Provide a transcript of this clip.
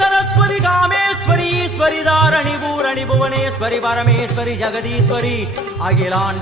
Saraswati Kameshwari Eshwari దారణి భూరణి Bhuvaneswari Parameshwari Jagadeeswari అఖిలాండి